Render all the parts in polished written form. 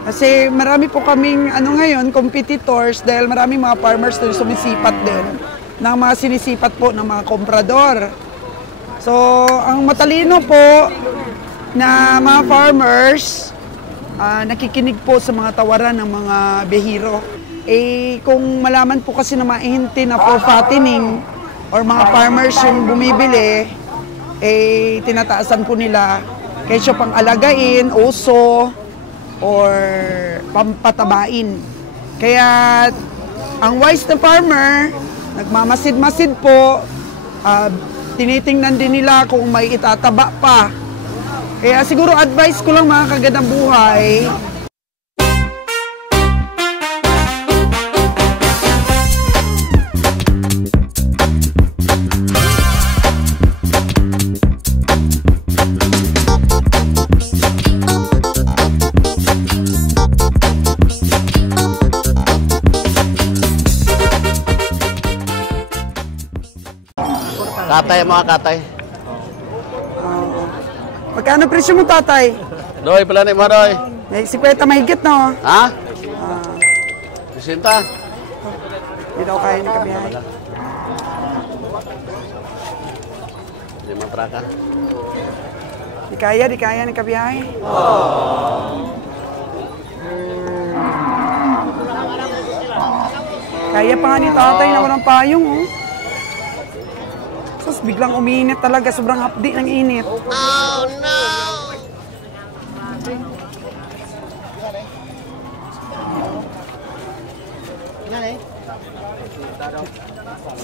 Kasi marami po kaming ngayon, competitors dahil maraming mga farmers na sumisipat din ng mga sinisipat po ng mga komprador. So, ang matalino po na mga farmers, nakikinig po sa mga tawaran ng mga behiro. Kung malaman po kasi na maihinti na for fattening or mga farmers yung bumibili, tinataasan po nila kesyo pang alagain, uso, or pampatabain. Kaya ang wise na farmer, nagmamasid-masid po, tinitingnan din nila kung may itataba pa. Kaya siguro advice ko lang mga kagandang buhay, Katay mga katay. Magkano presyo mo, tatay? Doy, pala ni mo, doy. May 50 mahigit, no? Ha? Bisinta. Hindi daw kaya ni kabiyahe. 5 traka. Di kaya ni kabiyahe. Kaya pa nga ni tatay na walang payong, oh. Tapos biglang umiinit talaga, sobrang hapdi ng init. Oh no!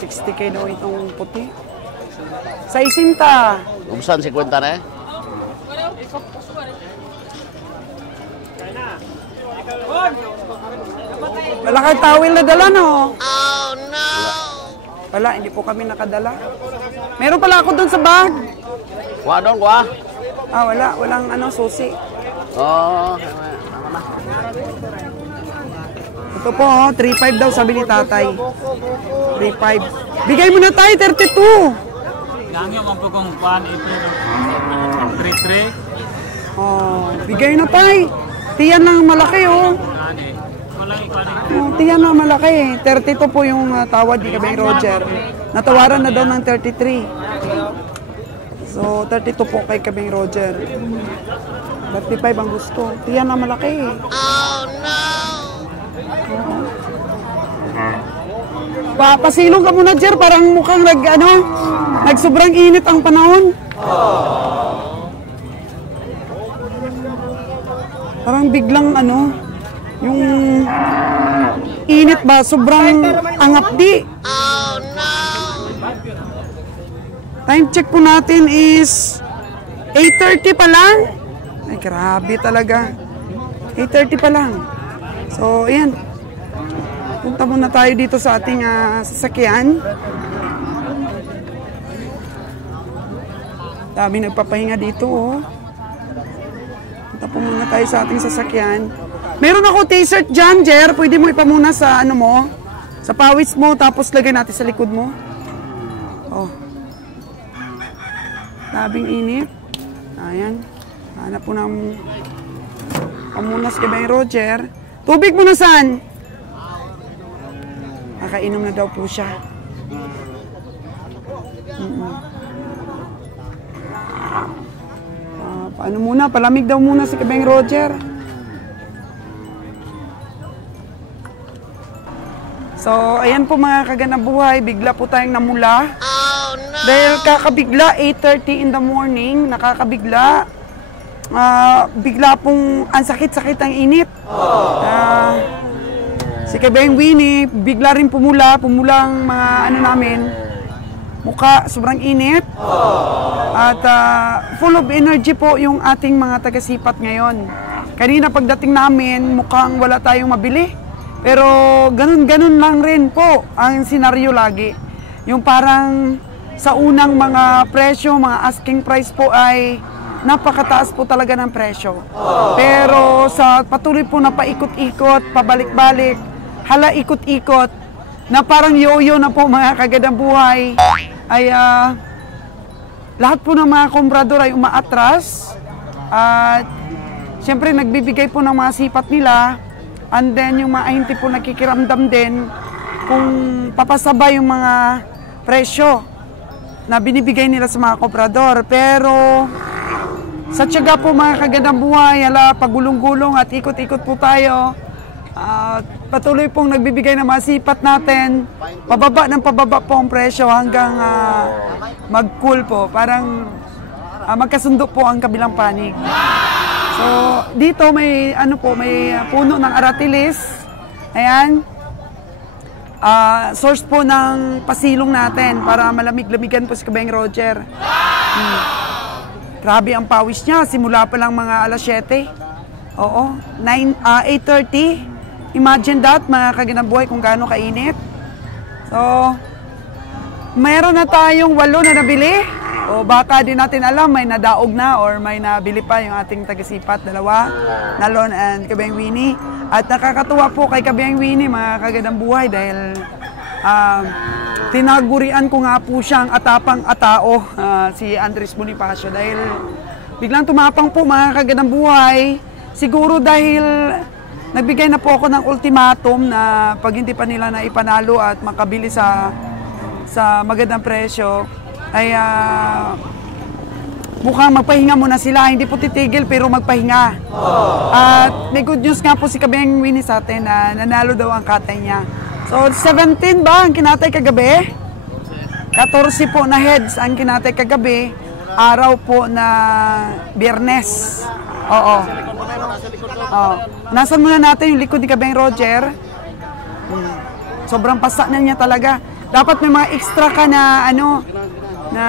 $60K daw itong puti. Sa isinta. Umsan 50 na eh? Wala kang towel na dala, no? Oh no! Wala, hindi po kami nakadala. Meron pala ako doon sa bag. Kuha doon, kuha. Wala. Walang susi. Oh, Ito po, 3.5 daw sabi ni tatay. 3.5. Bigay mo na tayo, 32. Gangyo man po kung 1, 3. Bigay na tayo. Tiyan lang malaki, oh. Tiyan na malaki. 32 po yung tawad ni Kabeng Roger. Natawaran na daw ng 33. So, 32 po kay Kabeng Roger. 35 ang gusto. Tiyan na malaki. oh no! Pasilong ka muna, Jer. Parang mukhang nagsobrang init ang panahon. Parang biglang yung init ba, sobrang angapdi. Oh no! Time check po natin is 8:30 pa lang. Ay, grabe talaga. 8:30 pa lang. So, ayan. Punta muna tayo dito sa ating sasakyan. Dami nagpapahinga dito, oh. Punta po muna tayo sa ating sasakyan. Meron ako t-shirt dyan, Jer. Pwede mo ipamuna sa mo, sa pawis mo, tapos lagay natin sa likod mo. Oh. Labing init. Ayan. Hanap po ng pamunas kay Bay Roger. Tubig mo na saan? Nakainom na daw po siya. Paano muna? Palamig daw muna si Kabeng Roger. So, ayan po mga kagandang buhay. Bigla po tayong namula. Oh no! Dahil kakabigla, 8:30 in the morning, nakakabigla. Bigla pong ang sakit-sakit ang init. Si Kabeng Winnie, bigla rin pumulang mga namin, mukha, sobrang init. At full of energy po yung ating mga taga-sipat ngayon. Kanina pagdating namin, mukhang wala tayong mabili. Pero ganun-ganun lang rin po ang senaryo lagi. Yung parang sa unang mga presyo, mga asking price po ay napakataas po talaga ng presyo. Pero sa patuloy po na paikot-ikot, pabalik-balik, hala ikot-ikot, na parang yo-yo na po mga kagandang buhay, ay lahat po ng mga komprador ay umaatras. At siyempre nagbibigay po ng mga sipat nila, and then yung mga ahente po nakikiramdam din kung papasabay yung mga presyo na binibigay nila sa mga komprador. Pero sa tiyaga po mga kagandang buhay, pagulong-gulong at ikot-ikot po tayo, patuloy pong nagbibigay ng mga sipat natin, pababa ng pababa po ang presyo hanggang mag-cool po, parang magkasundo po ang kabilang panig. So dito may may puno ng aratilis. Ayan. Source po ng pasilong natin para malamig-lamigan po si Kabayang Roger. Grabe ang pawis niya, simula pa lang mga alas 7. Oo, 8:30. Imagine that, mga kagandang buhay, kung gaano kainit. So, mayroon na tayong 8 na nabili. O baka din natin alam, may nadaog na or may nabili pa yung ating tagasipat, 2, Nalon and Kabayang Winnie. At nakakatuwa po kay Kabayang Winnie, mga kagandang buhay, dahil tinagurian ko nga po siyang atapang-atao, si Andres Bonifacio, dahil biglang tumapang po, mga kagandang buhay. Siguro dahil nagbigay na po ako ng ultimatum na pag hindi pa nila na ipanalo at makabili sa magandang presyo, ay mukhang magpahinga muna sila. Hindi po titigil pero magpahinga. At may good news nga po si Kabayang Winnie sa atin na nanalo daw ang katay niya. So 17 ba ang kinatay kagabi? 14 po na heads ang kinatay kagabi. Araw po na Biyernes. Oo. Nasaan muna natin yung likod ni Kabayang Roger? Sobrang pasa na niya talaga. Dapat may mga extra ka na na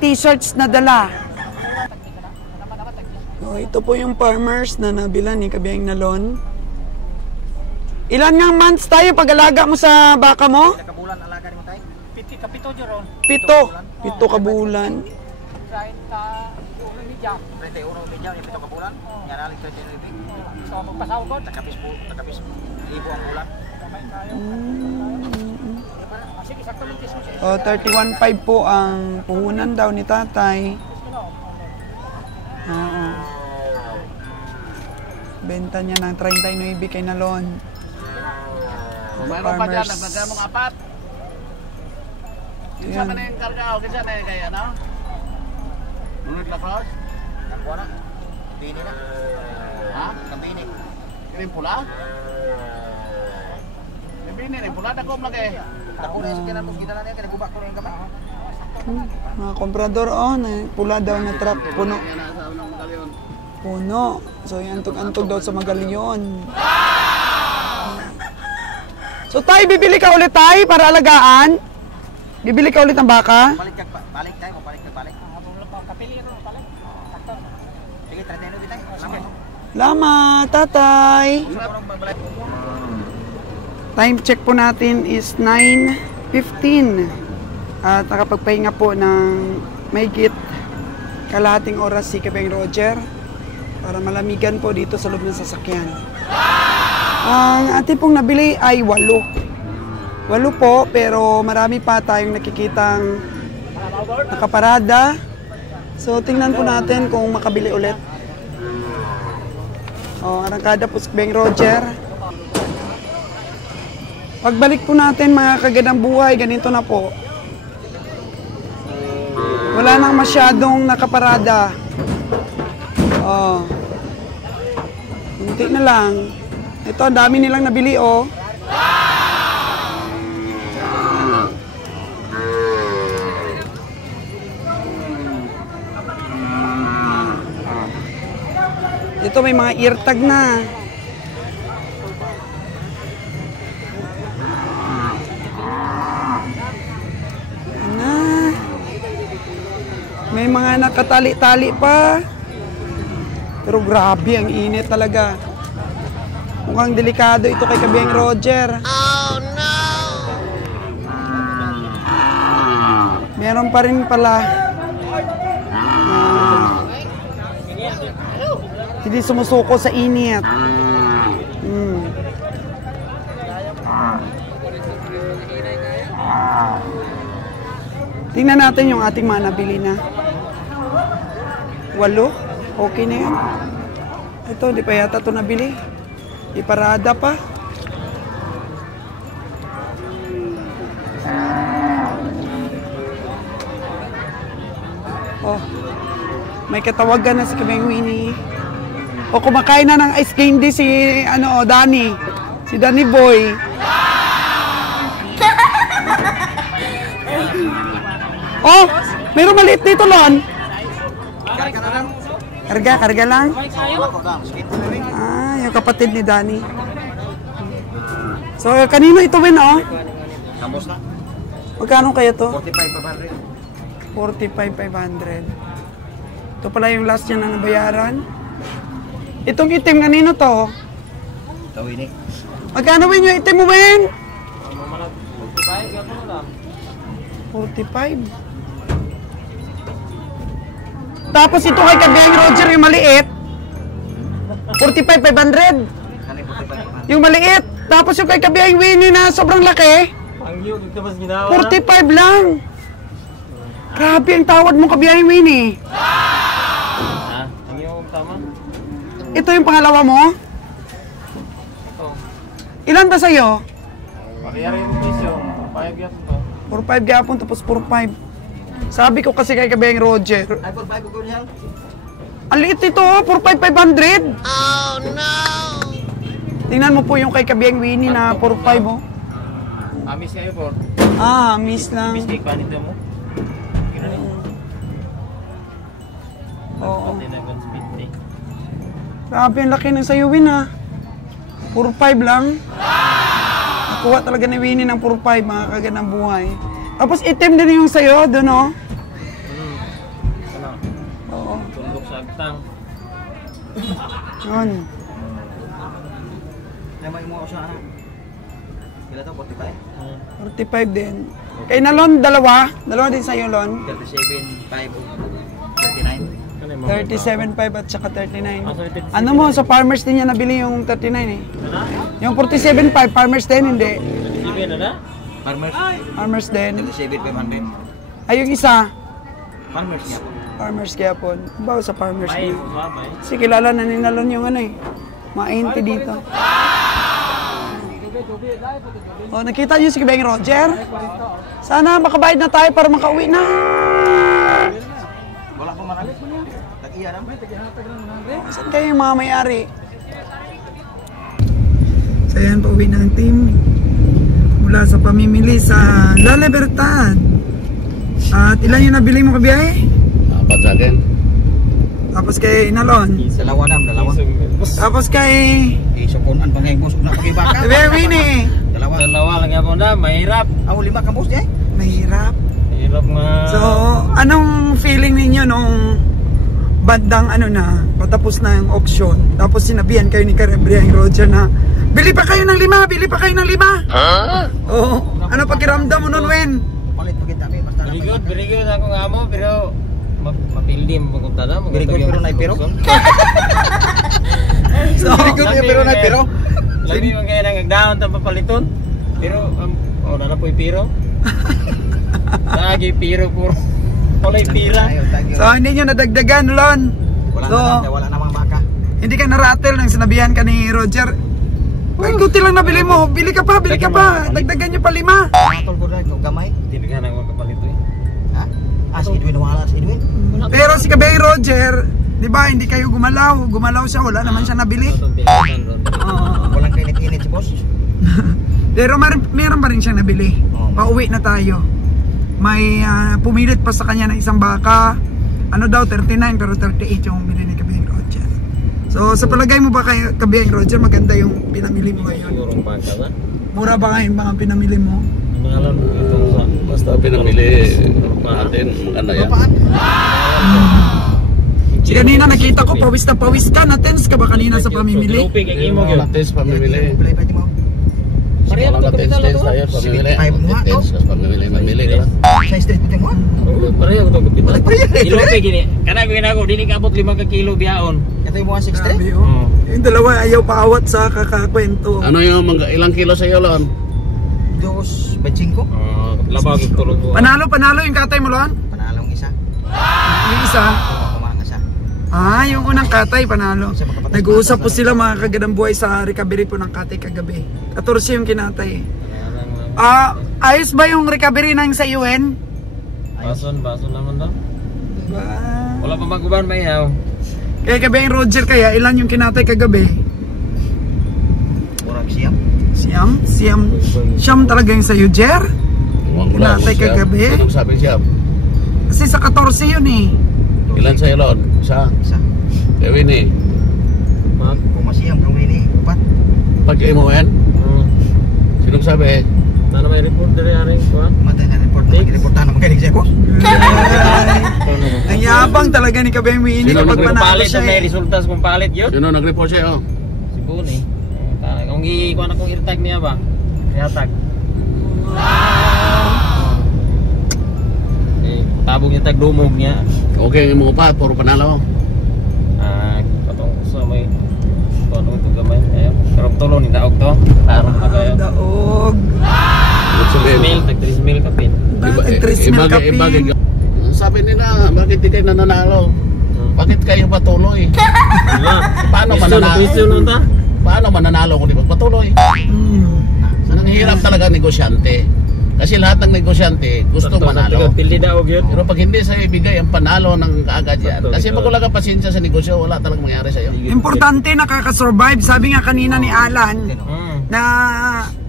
t-shirts na dala. Ito po yung farmers na nabila ni Kabayang Nalon. Ilan nga months tayo pag-alaga mo sa baka mo? Kabulan alaga mo tayo. Kapito jron. 7 kabulan. 31 media yung 7 kabulan. Yan aling 31. So magpasaw ko, takapis libo ang bulan. 31.5 po ang puhunan daw ni tatay. Oo. Benta niya ng 39 kay Nalon. Mayroon pa dyan, nagbaga mong 4. Kinsa man yung karga o kinsa na yung kaya, no? Nunod na cross? Nangkuha na. Bini na. Ha? Kabini. Kirim pula? Bini na pula, dakom lagi. Dako na yung sakinan mo, kita na niya, kinagubak ko na yung kamay. Mga komprador, pula daw na truck, puno. Puno. So, antog-antog daw sa Magallaon. So, tayo, bibili ka ulit tayo para alagaan? Bibili ka ulit ng baka? Balik tayo, balik. Kapili rin, balik. Sige, 39 tayo. Salamat, tatay. Time check po natin is 9:15. At nakapagpahinga po ng mahigit kalahating oras si Kabayang Roger para malamigan po dito sa loob ng sasakyan. Ang ating pong nabili ay 8 po, pero marami pa tayong nakikitang nakaparada. So tingnan po natin kung makabili ulit. Arangkada po si Kabayang Roger. Pagbalik po natin, mga kagandang buhay, ganito na po. Wala nang masyadong nakaparada. Kunti na lang. Ito, ang dami nilang nabili, Ito, may mga eartag na. May mga nakatali-tali pa. Pero grabe, ang init talaga. Mukhang delikado ito kay Kabayang Roger. Oh no! Meron pa rin pala. Hindi sumusuko sa init. Tingnan natin yung ating mga nabili na. 8. Okay na yan. Ito, di pa yata ito nabili. Iparada pa. Oh, may katawagan na si Kaming Winnie. O kumakain na ng ice candy si Danny. Si Danny Boy. Oh, mayroong maliit dito, Lon. Karga lang. Ah, yung kapatid ni Danny. So, kanino ito, Win, oh? Tapos na. Magkano kaya to? 45,500. 45,500. Ito pala yung last niya na nabayaran. Itong itim, kanino to? Ito, Winnie. Magkano, Win, yung itim mo, Win? 45. Tapos ito kay Kabiyang Roger, yung maliit. 45,500. Yung maliit. Tapos yung kay Kabiyang Winnie na sobrang laki. 45 lang. Grabe ang tawad mo, Kabiyang Winnie. Ito yung pangalawa mo? Ilan ba sa'yo? 45 gapon, tapos 45. Sabi ko kasi kay Kabiyang Roger. Ay, 45 ko niyan. Ang liit ito, 45,500. Oh no! Tingnan mo po yung kay Kabiyang Winnie na 45, oh. Amis kayo po. Ah, miss lang. Amis cake pa nito mo. Oo. 11.50. Grabe, ang laki ng sayo, Win, ha. 45 lang. Nakuha talaga ni Winnie ng 45, mga kagandang buhay. Tapos itim din yung sayo, doon, oh. Ano? Oo. Tundok sa agtang. Yun. Lamay mo ako sa ano. Kila to, 45? 45 din. Kay na Lon, dalawa din sa'yo, Lon. 37,500. 39. 37.5 at saka 39. Ano mo, sa farmers din niya nabili yung 39 eh. Yung 47.5, farmers din, hindi. Sige na na? Farmers. Farmers din. 37,500. Ay, yung isa, Farmers niya. farmers kaya po. Bawa sa farmers Ay, din. babay. Kasi kilala na ni Nalon yung ano eh. Mainti dito. Oh, nakita niyo si Kabiyang Roger? Sana makabayad na tayo para makauwi na. Wala pa marami. Tag-iya naman. Saan kayo yung mga may-ari? So yan, pauwi na ang team mula sa pamimili sa La Libertad. At ilan yung nabili mo, Kabiyay? Apat sa akin. Tapos kay Nalon. Dalawa. Tapos kay Sukunan pa ngayon, boss. Una pa kay baka. Kabiyay Winnie. Dalawa lang po na, mahirap. Ako, 5 ka, boss, eh. Mahirap. Mahirap So, anong feeling ninyo nung bandang patapos na yung auction? Tapos sinabihan kayo ni Kabiyang Roger na bili pa kayo ng 5, bili pa kayo ng 5. Oo. Ano pakiramdam mo nun, Wen? Palit pa kita, may basta Very good ako nga mo, pero mapildi mo pagpunta na. Very good, pero na pero. So, pero na pero. Labi man kaya nagagdaon ng papaliton. Pero, na po yung piro. Lagi piro po. Wala yung pira. so hindi nyo nadagdagan, Lon. Wala namang baka. Hindi ka na-rattle nang sinabihan ka ni Roger. Ay, kuti lang nabili mo. Bili ka pa. Dagdagan nyo pa 5. Matol ko na, gamay. Hindi ka nang magkapalito eh. Ha? Si Edwin, wala si Edwin. Pero si Kabiyang Roger, di ba, hindi kayo gumalaw. Gumalaw siya, wala naman siya nabili. Walang kinit-init si boss. Pero meron pa rin siyang nabili. Pauwi na tayo. May pumilit pa sa kanya ng isang baka. Ano daw, 39 pero 38 yung bili ni Kabiyang Roger. So sa palagay mo ba kay Kabiyang Roger, maganda yung pinamili mo ngayon? Sigurong baka ba? Mura ba ngayon mga pinamili mo? Nangalan mo itong sa... Basta pinamili natin, maganda yan. Kanina nakita ko, pawis na pawis ka. Na-tense ka ba kanina sa pamimili? Lupig ang Yung imo mga yun. natis pamimili. Bilay pa mo. Pareha Mga to kapital natis to. tayo, pamimili. 75 mo, Natis, tapos pamimili ka lang. Sa street puti mo. Pareha to kapital. Pareha. Ilupig gini. Kana ko ginako, dili ka abot 5 ka kilo biyaon. Ito yung mga 63. Grabe, oh. Yung dalawa ayaw paawat sa kakakwento. Ano yung ilang kilo sa iyo, Lon? Dos, 25. Labag tulog ko. Panalo yung katay mo, Lon? Panalong isa. Yung isa. Kumarang isa. Yung unang katay, panalo. Nag-uusap po sila mga kagandang buhay sa recovery po ng katay kagabi. 14 yung kinatay. Ayos ba yung recovery ng sa UN? Bason naman daw. Diba? Wala pa maguban may haw. Kaya gabi yung Roger, kaya ilan yung kinatay kagabi? Murag siyam. Siyam talaga yung sa Ujer? Wala. Kinatay kagabi? Sinong sabi siya? Kasi sa 14 yun eh. Ilan sa'yo, Lon? Isa. Gawin eh. Pumasiyam, kung ini, 4. Pag mo yan? Sinong sabi? Ano may report dari aring kuha? Matay na report. Nag-reportahan naman kayo siya ko. Ang yabang talaga ni Kabeng Winnie Sino kapag manalo Palit siya may eh. resulta sa kung palit yun. Sino nag-report sa'yo? Si Buni. Kung ikuha na kong irtag niya ba? Ihatag. Tabog niya tagdumog niya. Okay, mo pa, puro panalo. Katong sa may tono ito gamay. Pero tulong ni daog to. Laro na kayo. Daog. Mil, tag 3 mil kapit. Bakit 3 mil kapin? Sabi nila, bakit di kayo nananalo? Bakit kayo patuloy? Paano mananalo? Paano mananalo kung di magpatuloy? So, nanghihirap talaga negosyante. Kasi lahat ng negosyante gusto manalo. Pildi daog yun. Pero pag hindi sa'yo ibigay ang panalo ng kaagad yan. Kasi pag wala ka pasensya sa negosyo, wala talagang mangyari sa'yo. Importante nakakasurvive. Sabi nga kanina ni Alan na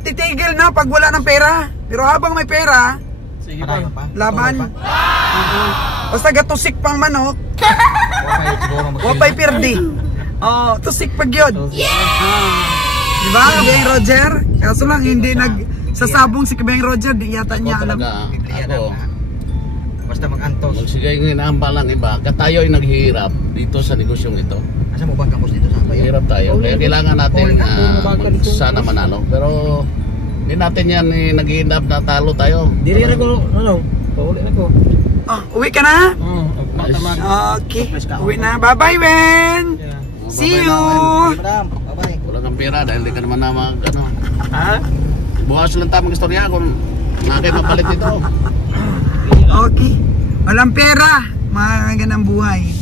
titigil na pag wala ng pera. Pero habang may pera, Sige pa. laban. Basta gatusik pang manok. Wapay pirdi. Tusik pag yun. Diba, Kabeng Roger? Kaso lang hindi nagsasabong si Kabeng Roger, di yata niya alam. Ako, Basta mag-antos. magsigay ng inaambal lang iba, tayo ay naghihirap dito sa negosyong ito. Asa mo ba kampus dito sa bayan? Hirap tayo. Kaya kailangan natin sana manalo. Pero hindi natin yan nag-end up na talo tayo. Diri ra ko ano? Pauli na ko. Uwi ka na? Magtamag. Okay, uwi na. Bye-bye, Wen! See you! Madam, bye-bye. Wala kang pera dahil di ka naman na ano. Ha? Bukas lang tamang istorya kung nakay mapalit ito. Okay. Walang pera, mga ganang buhay.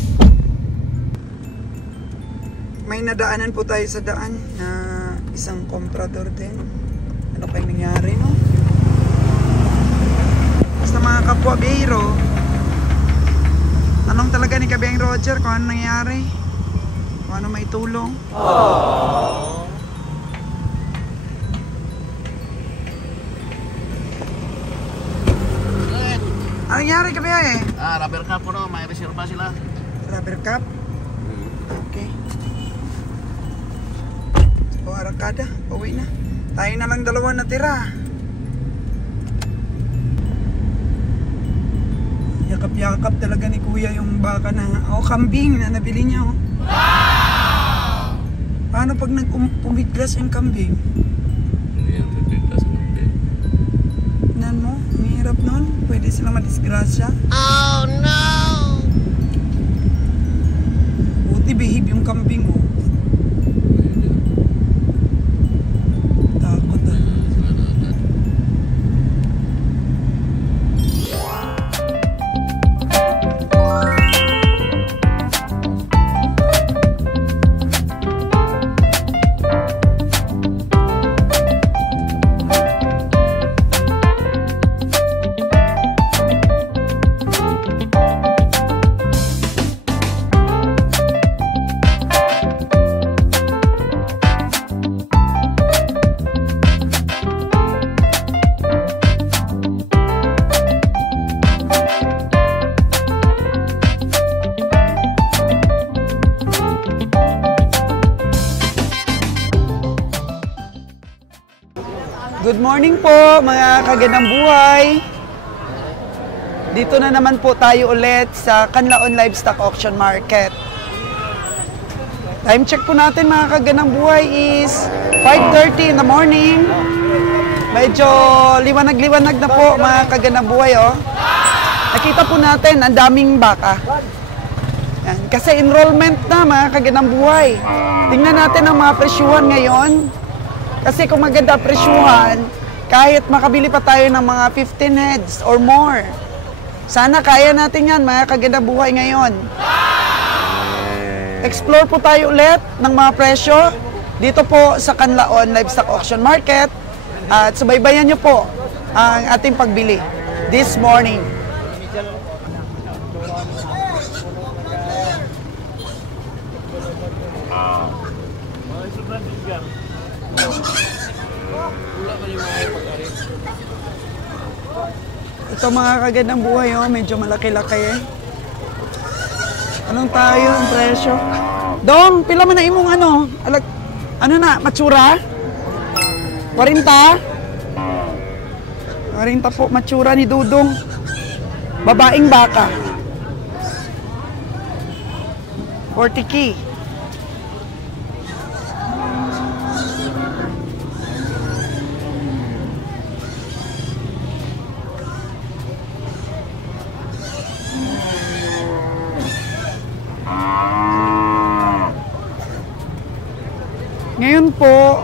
May nadaanan po tayo sa daan na isang komprador din. Ano kayong nangyari, no? Basta mga kapwa biro, tanong talaga ni Kabeng Roger kung ano nangyari, kung ano may tulong. Ano nangyari Kabeng? Rubber cup ko no, may reserva sila. Rubber cup? Okay. O arakada, pauwi na. Tayo na lang dalawa natira. Yakap-yakap talaga ni Kuya yung baka na, kambing na nabili niya. Paano pag nag-pumiglas yung kambing? Nan mo, mahirap nun. Pwede sila madisgrasya. Oh no! Buti behave yung kambing mo. Takot ah. Good morning po mga kagandang buhay. Dito na naman po tayo ulit sa Canlaon Livestock Auction Market. Time check po natin mga kagandang buhay is 5:30 in the morning. Medyo liwanag-liwanag na po mga kagandang buhay oh. Nakita po natin ang daming baka. Yan. Kasi enrollment na mga kagandang buhay. Tingnan natin ang mga presyuhan ngayon. Kasi kung maganda presyuhan, kahit makabili pa tayo ng mga 15 heads or more. Sana kaya natin yan, mga kaganda buhay ngayon. explore po tayo ulit ng mga presyo dito po sa Canlaon Livestock Auction Market. At subaybayan nyo po ang ating pagbili this morning. Ito mga kagandang buhay, oh, medyo malaki-laki eh. Anong tayo ang presyo? Dong, pila man na imong ano? Ano na, matsura? 40? 40 po, matsura ni Dudong. Babaeng baka. 40K. Ngayon po,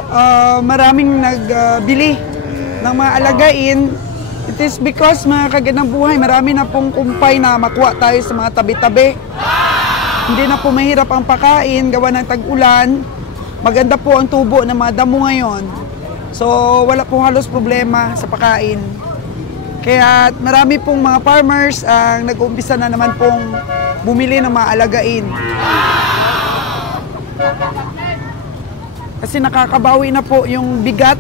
maraming nagbili ng mga alagain. It is because mga kagandang buhay, marami na pong kumpay na makuha tayo sa mga tabi-tabi. Hindi na po mahirap ang pakain, gawa ng tag-ulan. Maganda po ang tubo ng mga damo ngayon. So, wala pong halos problema sa pakain. Kaya marami pong mga farmers ang nag-uumpisa na naman pong bumili ng mga alagain. Kasi nakakabawi na po yung bigat,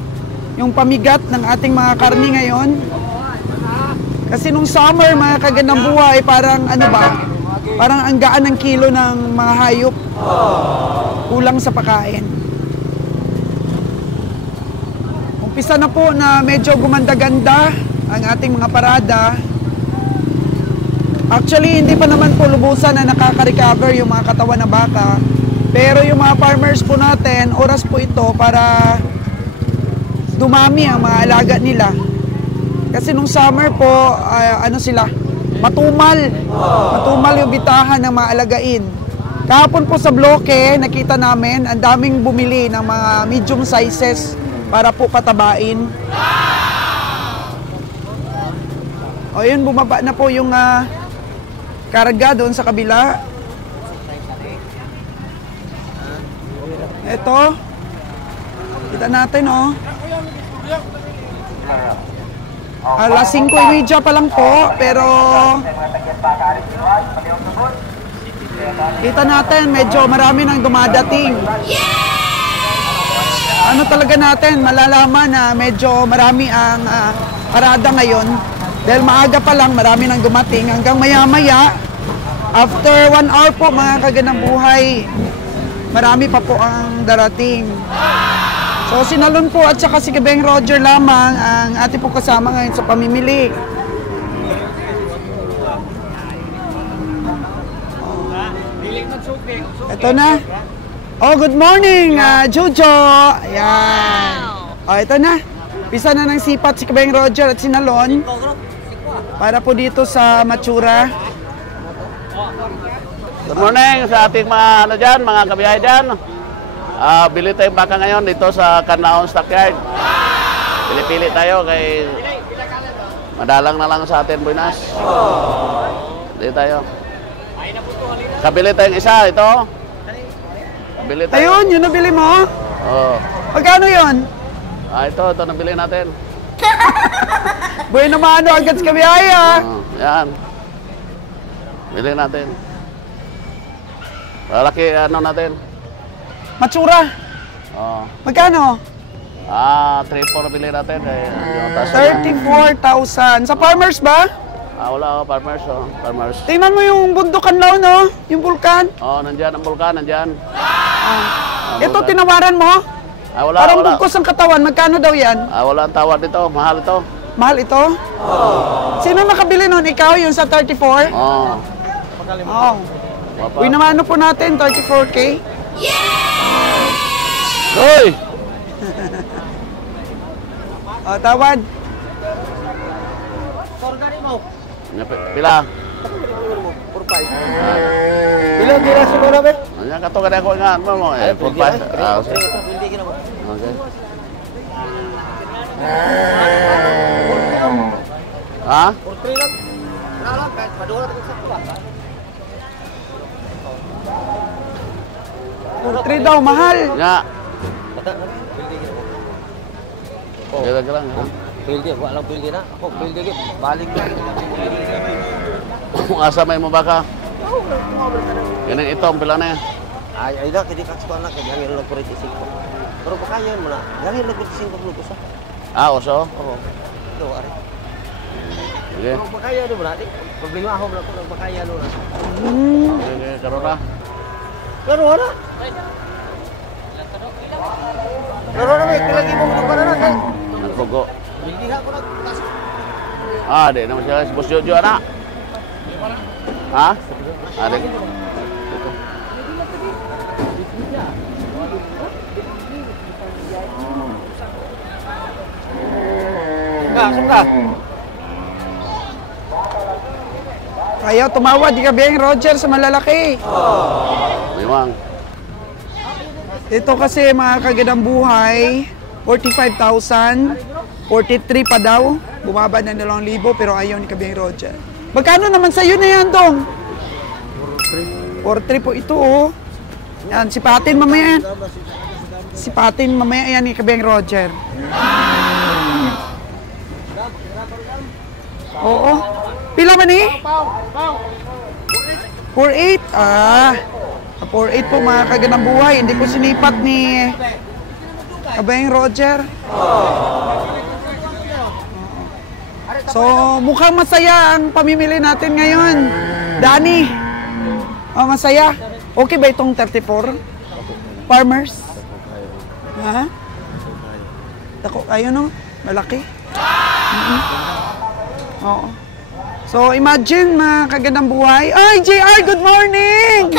yung pamigat ng ating mga karni ngayon. Kasi nung summer, mga kagandang buhay, parang ano ba? Parang ang gaan ng kilo ng mga hayop. Kulang sa pagkain. Umpisa na po na medyo gumanda-ganda ang ating mga parada. Actually, hindi pa naman po lubusan na nakaka-recover yung mga katawan na baka. Pero yung mga farmers po natin, oras po ito para dumami ang mga alaga nila. Kasi nung summer po, ano sila, matumal. Matumal yung bitahan ng mga alagain. Kahapon po sa bloke, nakita namin, ang daming bumili ng mga medium sizes para po patabain. O yun, bumaba na po yung karga doon sa kabila. Ito, kita natin, oh. Alas 5:30 pa lang po, pero kita natin, medyo marami nang dumadating. Ano talaga natin, malalaman na medyo marami ang parada ngayon. Dahil maaga pa lang, marami nang dumating. Hanggang maya-maya, after 1 hour po, mga kagandang buhay, marami pa po ang darating. So, si Nalon po at saka si Gabeng Roger lamang ang ating po kasama ngayon sa pamimili. Ito na. Oh, good morning, Jojo. Ayan. Oh, ito na. Pisa na ng sipat si Gabeng Roger at si Nalon para po dito sa Matsura. Good morning sa ating mga ano dyan, mga kabiyahe dyan. Bili tayong baka ngayon dito sa Canlaon Stockyard. Pili-pili tayo kay madalang na lang sa atin, Buenas. Bili tayo. Kabili tayong isa, ito. Bili tayo. Ayun, yun nabili mo? Oo. Magkano yun? Ito nabili natin. Bueno mano, agad sa kabiyaya. Yan. Bili natin. Malaki ano natin? Matsura. Oo. Magkano? 3-4 bili natin. 34,000. Sa farmers ba? Wala, farmers. Farmers. Tingnan mo yung bundok Canlaon, no? Yung vulkan. Nandyan ang bulkan, nandyan. Ito, tinawaran mo? Wala, Parang wala. bugkos ang katawan. Magkano daw yan? Wala ang tawad dito. Mahal ito. Mahal ito? Sino nakabili nun? Ikaw, yung sa 34? Oo. Oo. Uy, naman ano po natin, 34K? Hoy! Tawad. Pila? Pila sa mga namin? Yan ka to kada ko nga mo. 4-5. Okay. Okay. Ha? 4-3 lang. Wala lang, kahit madura sa pula. 3 daw, mahal. Nga. Jaga lang. Ha? Pildi, wala lang pildi na. Ako pildi gid. Balik na. Kung asa may mo baka. Ganun ito, ang pila na yan. Ay dah kedi kaksuan na kedi hangin lang 45. Pero pakayan mo na. Hangin lang 45 plus usa. Ah, oso? Oo. Ito ari. Sige. Pero pakayan mo na di. Problema ako na ko pakayan mo na. Sige, karora. Pero wala. Pero na may lagi mo para na kay. Rogo. Hindi ako na. Ah, di naman siya si Boss Jojo anak. Ha? Ada. Suka. Ayaw, tumawad. Di ka biyang Roger sa malalaki. Memang. Ito kasi mga kagandang buhay, 45,000, 43 pa daw. Bumaba na 2,000 pero ayaw ni Kabiyang Roger. Magkano naman sa'yo na yan, Dong? 43 po ito, oh. Yan, sipatin mamaya yan. Sipatin mamaya yan ni Kabiyang Roger. Oo. Pila man eh? 4,800. Ah. 4,800 po mga kagandang buhay. Hindi ko sinipat ni Kabiyang Roger. So, mukhang masaya ang pamimili natin ngayon. Danny, oh, masaya. Okay ba itong 34? Farmers? Ha? Dako, ayun no? Malaki. Oo. So, imagine mga kagandang buhay. Ay, JR, good morning!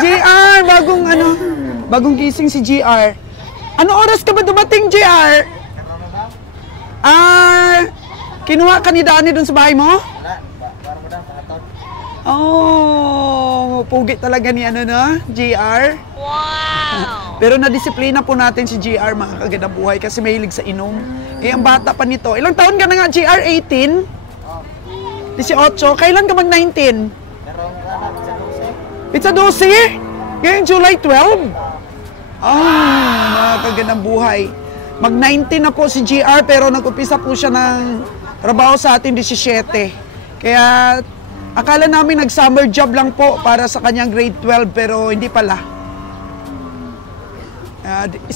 JR, bagong gising si JR. Ano oras ka ba dumating, JR? Kinuha ka ni Danny dun sa bahay mo? Oh, pugi talaga ni JR. Wow! Pero nadisiplina po natin si JR, mga kagandang buhay, kasi mahilig sa inom. Eh, ang bata pa nito. Ilang taon ka na nga, JR? 18? 18? Kailan ka mag-19? Pizza 12? Ngayon, July 12? Mga kagandang buhay. Mag-19 na po si JR, pero nag-upisa po siya ng trabaho sa ating 17. Kaya akala namin nag-summer job lang po para sa kanyang grade 12, pero hindi pala. 17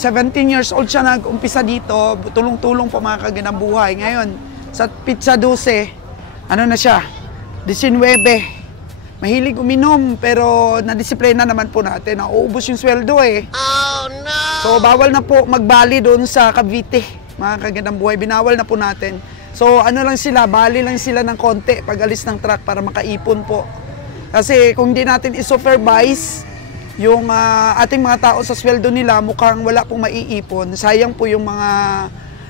years old siya nag-umpisa dito, tulong-tulong po mga kagandang buhay. Ngayon, sa Pizza 12, ano na siya? 19. Mahilig uminom, pero nadisiplina naman po natin. Nauubos yung sweldo eh. Oh no! So, bawal na po magbali doon sa Cavite. Mga kagandang buhay, binawal na po natin. So, ano lang sila, bali lang sila ng konti pag alis ng truck para makaipon po. Kasi kung di natin i-supervise yung ating mga tao sa sweldo nila, mukhang wala pong maiipon. Sayang po yung mga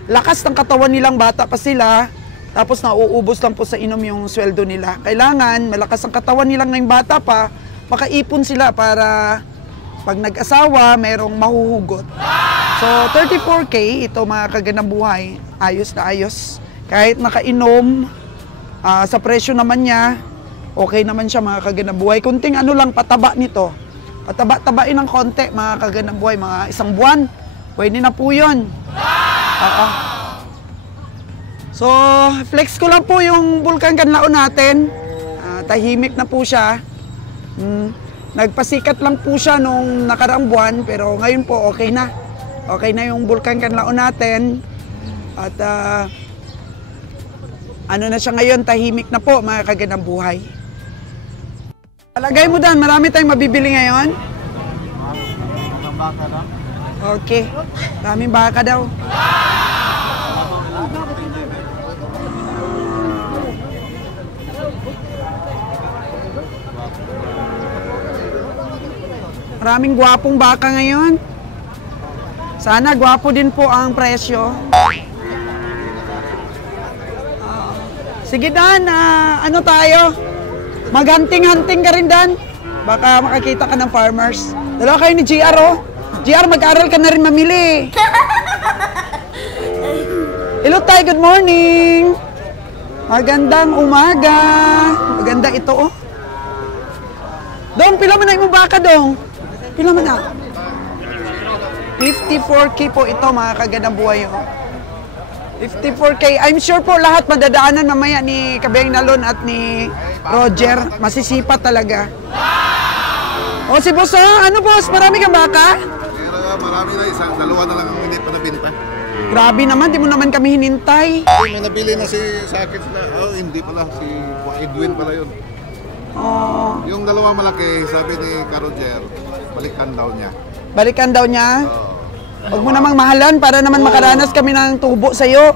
lakas ng katawan nilang, bata pa sila, tapos nauubos lang po sa inom yung sweldo nila. Kailangan malakas ang katawan nilang ngayong bata pa, makaipon sila para pag nag-asawa, merong mahuhugot. So, 34K, ito mga kagandang buhay, ayos na ayos. Kahit nakainom, sa presyo naman niya, okay naman siya mga kagandang buhay. Kunting ano lang, pataba nito. Pataba-tabain ng konti mga kagandang buhay, mga 1 buwan. Pwede na po yun. So, flex ko lang po yung Vulcan Canlaon natin. Tahimik na po siya. Nagpasikat lang po siya nung nakaraang buwan, pero ngayon po okay na. Okay na yung Vulcan Canlaon natin. At ano na siya ngayon, tahimik na po mga kagandang buhay. Palagay mo Dan, marami tayong mabibili ngayon? Okay, maraming baka daw. Maraming gwapong baka ngayon. Sana gwapo din po ang presyo. Sige Dan, ano tayo? Maghunting-hunting ka rin Dan. Baka makakita ka ng farmers. Dalawa kayo ni JR oh. JR, mag-aral ka na rin mamili. Hello tayo, good morning. Magandang umaga. Maganda ito oh. Dong, pila mo na yung baka Dong. Pila mo na. 54K po ito mga kagandang buhay. 54K. I'm sure po lahat madadaanan mamaya ni Kabayang Nalon at ni Roger. Masisipat talaga. O si boss, ano boss? Marami kang baka? Pero marami na, isang dalawa na lang ang hindi pa nabili pa. Grabe naman, di mo naman kami hinintay. May nabili na sa akin sila. Oh, hindi pala, si Edwin pala yun. Oh, Yung dalawa malaki, sabi ni Roger, balikan daw niya. balikan daw niya. Huwag mo namang mahalan para naman makaranas kami ng tubo sa'yo.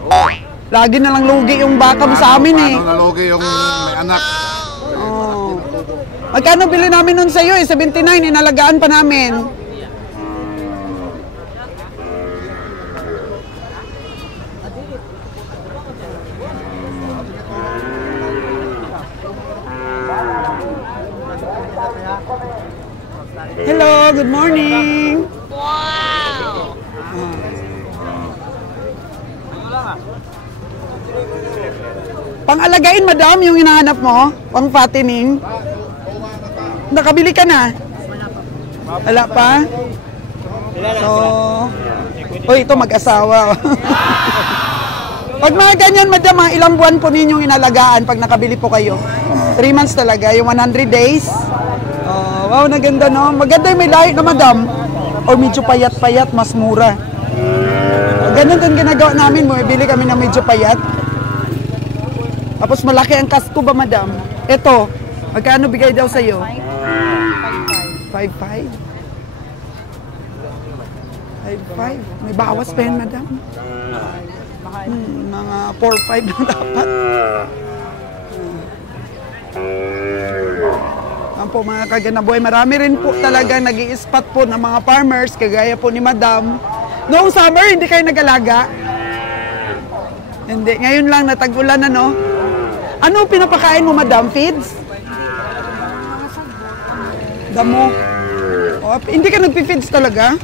Lagi na lang lugi yung baka mo sa amin eh. Paano nalugi yung may anak? Oh. Magkano bili namin nun sa'yo eh? 79, inalagaan pa namin. Hello, good morning. Wow! Pang-alagain, madam, yung hinahanap mo? Pang-fattening? Nakabili ka na? Wala pa? So, ito mag-asawa. Pag mga ganyan, madam, ilang buwan po ninyong inalagaan pag nakabili po kayo? 3 months talaga, yung 100 days? Oh, wow, naganda no? Maganda yung may lahi na madam. O medyo payat-payat, mas mura. Ganun din ginagawa namin, bumibili kami ng medyo payat. Tapos malaki ang kasko ba, madam? Ito, magkano bigay daw sa'yo? 5.5. 5.5. May bawas pa yun, madam. Mga 4.5 na dapat. Ang po mga kaganaboy, marami rin po talaga nag-i-spot po ng mga farmers, kagaya po ni madam. Noong summer, hindi kayo nag-alaga? Hindi. Ngayon lang, natag-ulan na, no? Ano pinapakain mo, madam? Feeds? Damo. Oh, hindi ka nagpi-feeds talaga?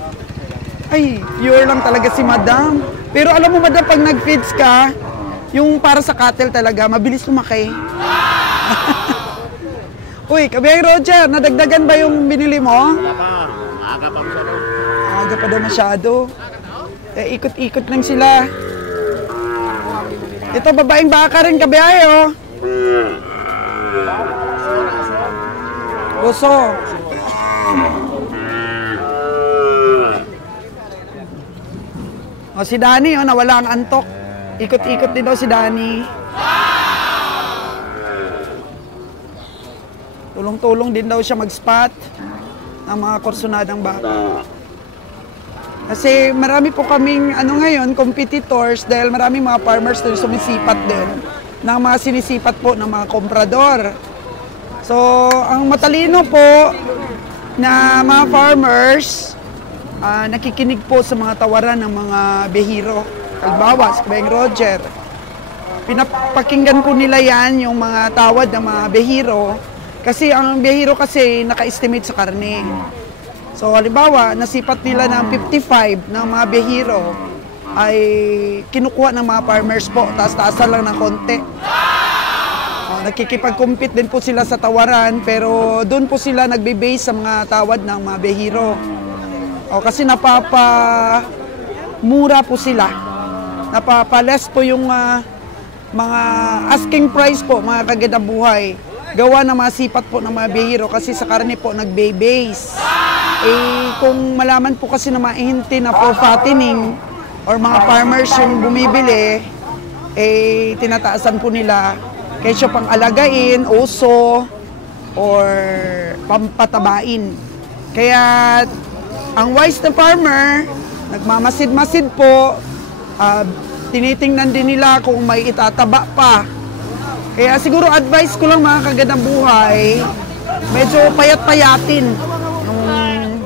Ay, pure lang talaga si madam. Pero alam mo, madam, pag nag-feeds ka, yung para sa cattle talaga, mabilis lumaki. Uy, Kabayang Roger, nadagdagan ba yung binili mo? Wala pa. Maaga pa masyado. Aga pa daw masyado. Eh, ikot-ikot lang sila. Ito, babaeng baka rin, Kabay, oh. Gusto. O, si Danny, oh, nawala ang antok. Ikot-ikot din daw si Danny. Tulong-tulong din daw siya mag-spot ng mga kursunadang baka. Kasi marami po kaming ngayon, competitors dahil maraming mga farmers na sumisipat din ng mga sinisipat po ng mga komprador. So, ang matalino po na mga farmers, nakikinig po sa mga tawaran ng mga behiro. Halimbawa, si Kabayang Roger. Pinapakinggan po nila yan, yung mga tawad ng mga behiro. Kasi ang behiro kasi naka-estimate sa karne. So, halimbawa, nasipat nila ng 55 ng mga behiro ay kinukuha ng mga farmers po. Taas-taasan lang ng konti. Nakikipag-compete din po sila sa tawaran, pero doon po sila nagbe-base sa mga tawad ng mga behiro. Kasi napapamura po sila. Napapales po yung mga asking price po, mga kaganabuhay. Gawa ng mga sipat po ng mga behiro kasi sa karne po nagbe-base. Kung malaman po kasi na maihinti na for fattening or mga farmers yung bumibili, tinataasan po nila kesyo pang alagain, uso, or pampatabain. Kaya ang wise na farmer, nagmamasid-masid po, tinitingnan din nila kung may itataba pa. Kaya siguro advice ko lang mga kagandang buhay, medyo payat-payatin yung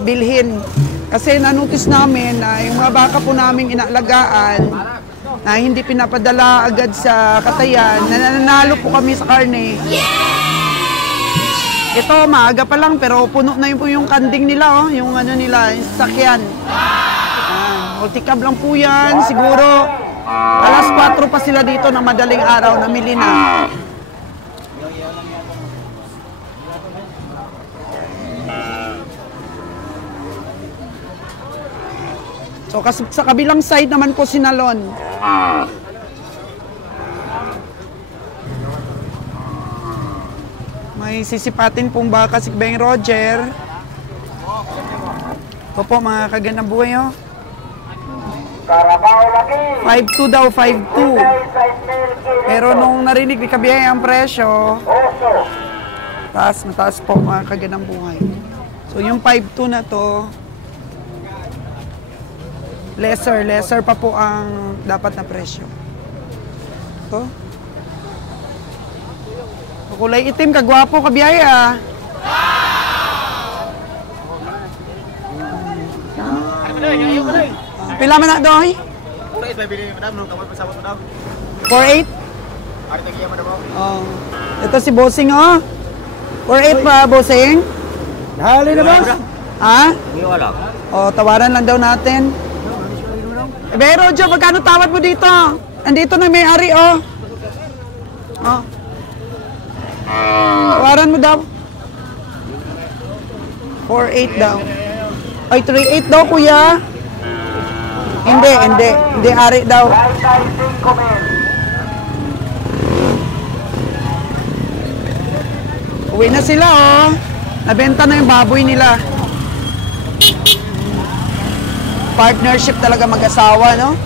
bilhin. Kasi nanotice namin na yung mga baka po naming inaalagaan na hindi pinapadala agad sa katayan, nananalo po kami sa karne. Ito, maaga pa lang pero puno na yung kanding nila, yung nila, yung sasakyan. Multicab lang po yan, siguro alas 4 pa sila dito na madaling araw, namili na. So sa kabilang side naman po sinalon. May sisipatin pong baka si Beng Roger. Ito po mga kagandang buhay, oh. 5.2 daw, 5.2. Pero nung narinig ni Kabiyahe ang presyo, mataas po mga kagandang buhay. So yung 5.2 na to, lesser pa po ang dapat na presyo. Ito. Kulay itim, kagwapo, Kabiyahe, ah. Pila man na doy? 4.8? Oh. Ito si Bossing, oh. 4.8 pa, Bossing? Hali na, boss? Ha? Oh, tawaran lang daw natin. Pero, Joe, magkano tawad mo dito? Andito na may-ari, oh. Oh. Tawaran mo daw. 4.8 daw. Ay, 3.8 daw, kuya. Hindi ari daw. Uwi na sila, oh. Nabenta na yung baboy nila. Partnership talaga mag-asawa, no?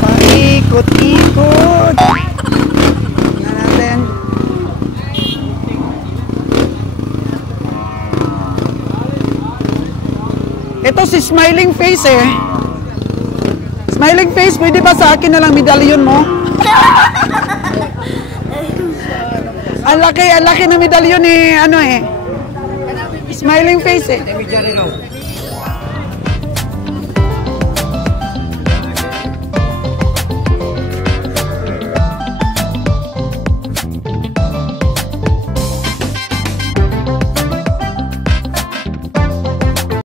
Paikot-ikot. Tingnan natin. Ito si Smiling Face, eh. Smiling Face, pwede ba sa akin na lang medalyon mo? Ang laki na medalyon, eh. Ano, eh. Smiling Face, eh.